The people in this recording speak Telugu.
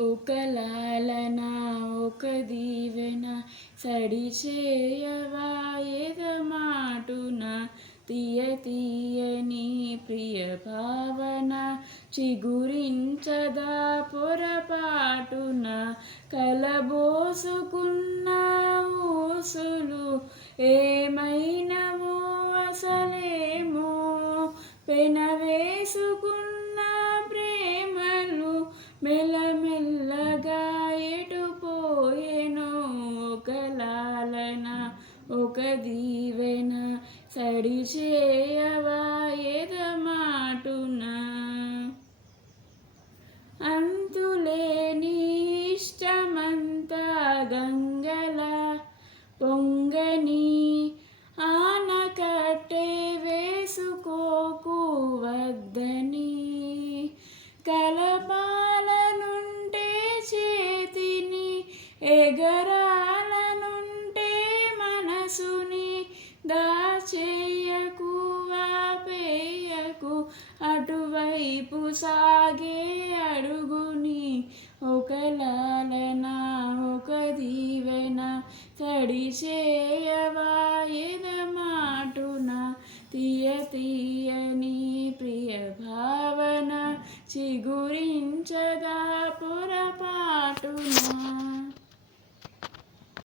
ఒక లాలన ఒక దీవెన సడి చేయవా ఎదమాటున తీయ తీయని ప్రియ భావన చిగురించదా పొరపాటున కలబోసుకున్న ఊసులు ఏమైనా ఒక దీవెన సడి చేయవా ఎదమాటున అంతులేని ఇష్టమంతా గంగల పొంగని ఆనకట్టే వేసుకోకు వద్దని కలపాలనుంటే చేతిని ఎగర వరకు అటువైపు సాగే అడుగుని ఒక లాలన ఒక దీవెన తడిచేయవా మాటున తీయ తీయని ప్రియ భావన చిగురించదా? పొరపాటున